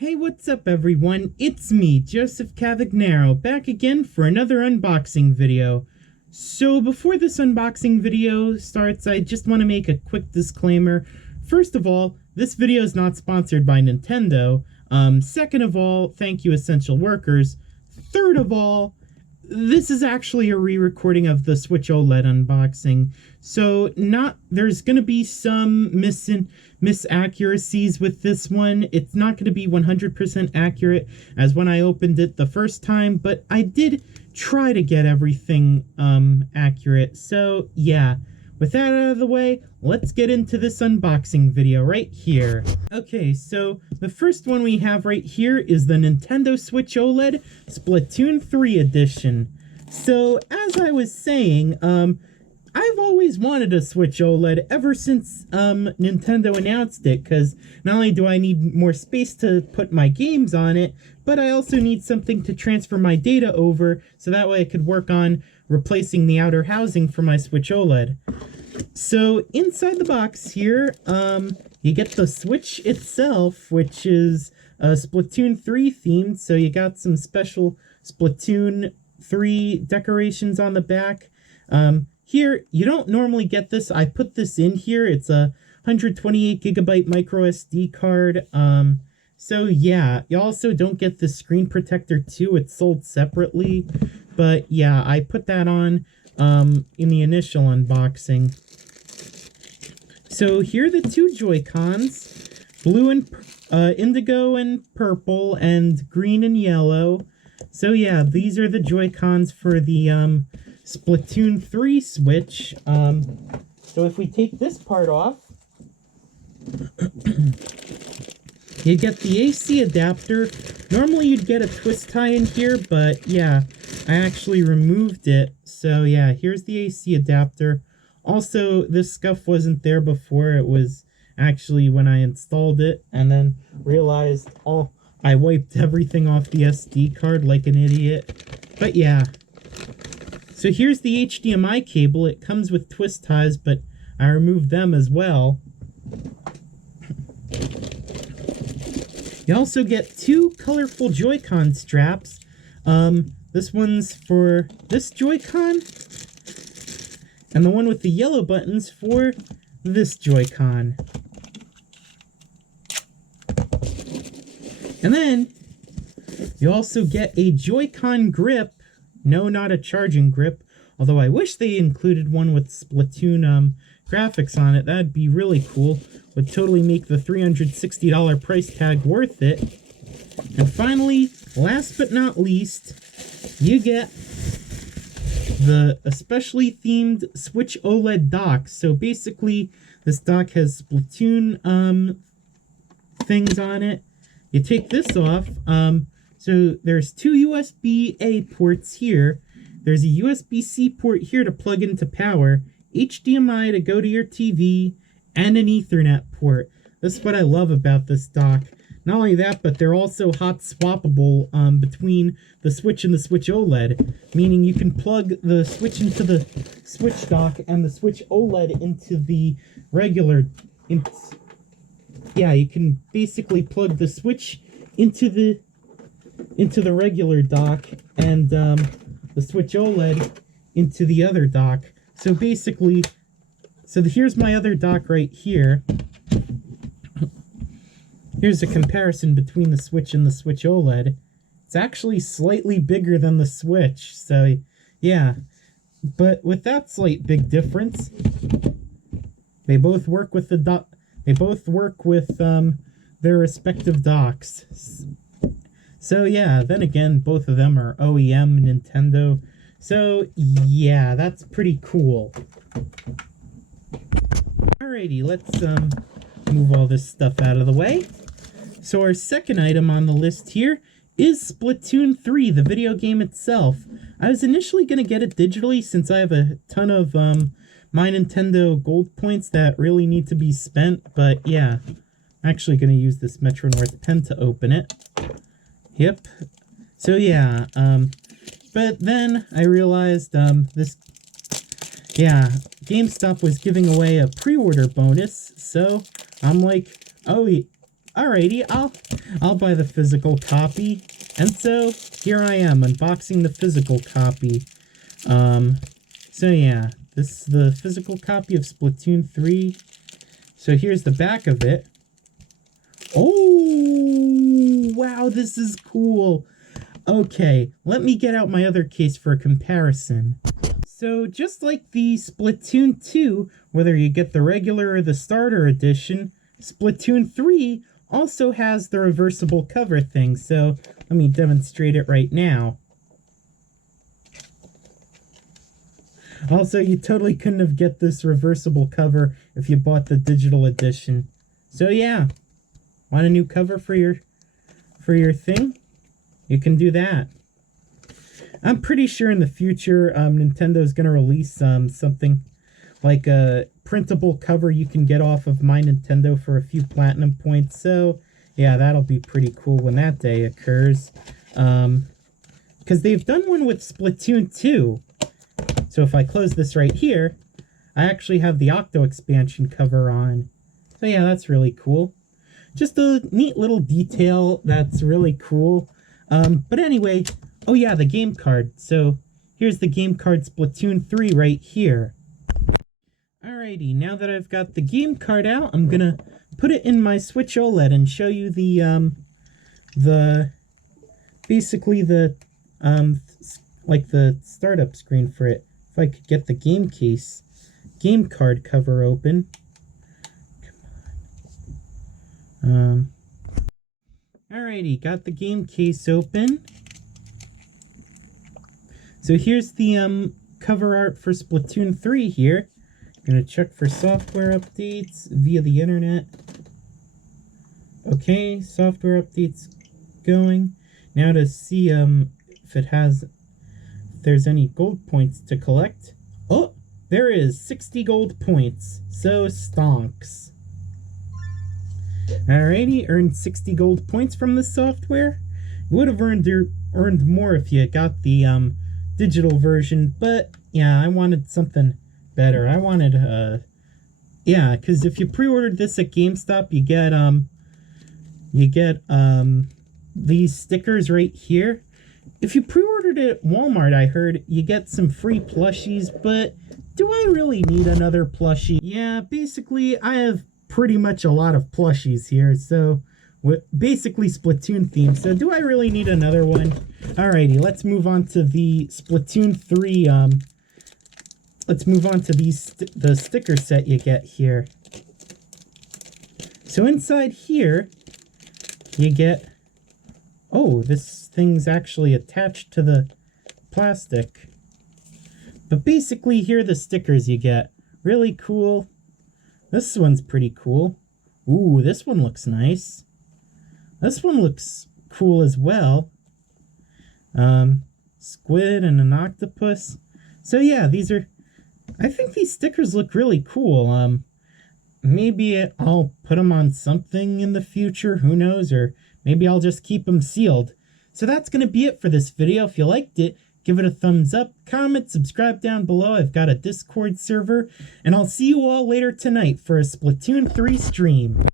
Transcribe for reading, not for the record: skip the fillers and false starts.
Hey, what's up everyone? It's me, Joseph Cavagnaro, back again for another unboxing video. So before this unboxing video starts, I just want to make a quick disclaimer. First of all, this video is not sponsored by Nintendo. Second of all, thank you essential workers. Third of all, this is actually a re-recording of the Switch OLED unboxing, so there's going to be some misaccuracies with this one. It's not going to be 100% accurate as when I opened it the first time, but I did try to get everything accurate. So yeah, with that out of the way, let's get into this unboxing video right here. Okay, so the first one we have right here is the Nintendo Switch OLED Splatoon 3 edition. So, as I was saying, I've always wanted a Switch OLED ever since Nintendo announced it, because not only do I need more space to put my games on it, but I also need something to transfer my data over, so that way I could work on replacing the outer housing for my Switch OLED. So inside the box here, you get the Switch itself, which is Splatoon 3 themed, so you got some special Splatoon 3 decorations on the back. Here, you don't normally get this. I put this in here. It's a 128GB micro SD card. So yeah, you also don't get the screen protector too. It's sold separately. But yeah, I put that on in the initial unboxing. So here are the two Joy-Cons, blue and indigo and purple, and green and yellow. So yeah, these are the Joy-Cons for the Splatoon 3 Switch. So if we take this part off, you get the AC adapter. Normally you'd get a twist tie in here, but yeah, I actually removed it. So yeah, here's the AC adapter. Also, this scuff wasn't there before. It was actually when I installed it and then realized, I wiped everything off the SD card like an idiot. But yeah. So here's the HDMI cable. It comes with twist ties, but I removed them as well. You also get two colorful Joy-Con straps. This one's for this Joy-Con, and the one with the yellow buttons for this Joy-Con. And then, you also get a Joy-Con grip. No, not a charging grip, although I wish they included one with Splatoon graphics on it. That'd be really cool. Would totally make the $360 price tag worth it. And finally, last but not least, you get the especially themed Switch OLED dock. So basically, this dock has Splatoon things on it. You take this off. So there's two USB-A ports here. There's a USB-C port here to plug into power, HDMI to go to your TV, and an Ethernet port. This is what I love about this dock. Not only that, but they're also hot swappable between the Switch and the Switch OLED, meaning you can plug the Switch into the Switch dock and the Switch OLED into the regular. Yeah, you can basically plug the Switch into the regular dock and the Switch OLED into the other dock. So basically, here's my other dock right here. Here's a comparison between the Switch and the Switch OLED. It's actually slightly bigger than the Switch, so yeah. But with that slight big difference, they both work with their respective docks. So yeah, then again, both of them are OEM Nintendo. So yeah, that's pretty cool. Alrighty, let's move all this stuff out of the way. So our second item on the list here is Splatoon 3, the video game itself. I was initially going to get it digitally since I have a ton of my Nintendo Gold points that really need to be spent, but yeah, I'm actually going to use this Metro North pen to open it. Yep. So yeah, but then I realized GameStop was giving away a pre-order bonus, so I'm like, oh, Alrighty, I'll buy the physical copy. And so here I am unboxing the physical copy. So yeah, this is the physical copy of Splatoon 3. So here's the back of it. Oh, wow, this is cool. Okay, let me get out my other case for a comparison. So just like the Splatoon 2, whether you get the regular or the starter edition, Splatoon 3 also has the reversible cover thing. So let me demonstrate it right now. Also, you totally couldn't have get this reversible cover if you bought the digital edition. So yeah, want a new cover for your thing? You can do that. I'm pretty sure in the future, Nintendo's gonna release something like a printable cover you can get off of My Nintendo for a few platinum points. So yeah, that'll be pretty cool when that day occurs. Because they've done one with Splatoon 2. So if I close this right here, I actually have the Octo expansion cover on. So yeah, that's really cool. Just a neat little detail that's really cool. But anyway, oh yeah, the game card. So here's the game card Splatoon 3 right here. Alrighty, now that I've got the game card out, I'm gonna put it in my Switch OLED and show you basically the like the startup screen for it. If I could get the game card cover open. Come on. Alrighty, got the game case open. So here's the cover art for Splatoon 3 here. I'm gonna check for software updates via the internet. Okay, software updates going. Now to see if there's any gold points to collect. Oh, there is 60 gold points. So stonks. Alrighty, earned 60 gold points from the software. You would have earned more if you got the digital version, but yeah, I wanted something better. I wanted yeah, because if you pre-ordered this at GameStop, you get these stickers right here. If you pre-ordered it at Walmart, I heard you get some free plushies, but do I really need another plushie? Yeah, basically I have pretty much a lot of plushies here, so basically Splatoon themed. So do I really need another one? Alrighty, let's move on to the Splatoon 3. Let's move on to the sticker set you get here. So inside here, you get... Oh, this thing's actually attached to the plastic. But basically, here are the stickers you get. Really cool. This one's pretty cool. Ooh, this one looks nice. This one looks cool as well. Squid and an octopus. So yeah, these are... I think these stickers look really cool. Maybe I'll put them on something in the future. Who knows? Or maybe I'll just keep them sealed. So that's going to be it for this video. If you liked it, give it a thumbs up, comment, subscribe down below. I've got a Discord server. And I'll see you all later tonight for a Splatoon 3 stream.